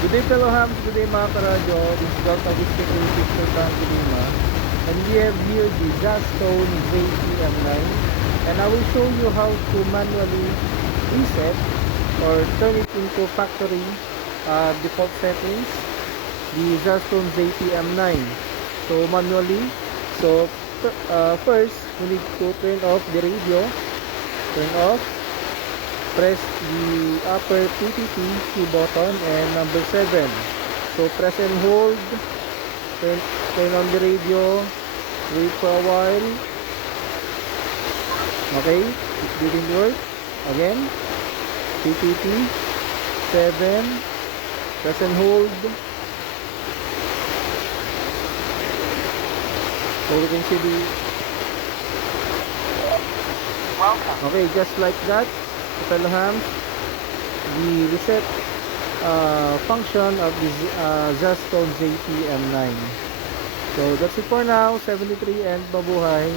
Good day fellow hams, good day mga karadyo. This is Dr. Agustin Victor Lima. And we have here the Zastone ZTM9. And I will show you how to manually reset or turn it into factory default settings. The Zastone ZTM9. So manually. So first, we need to turn off the radio. Turn off. Press the upper PTT key button and number 7. So press and hold, turn on the radio, wait for a while. Okay, it didn't work. Again, PTT 7, press and hold. So we can see the okay, just like that. Fellow hams, the reset function of the Zastone ZTM9. So that's it for now. 73 and mabuhay.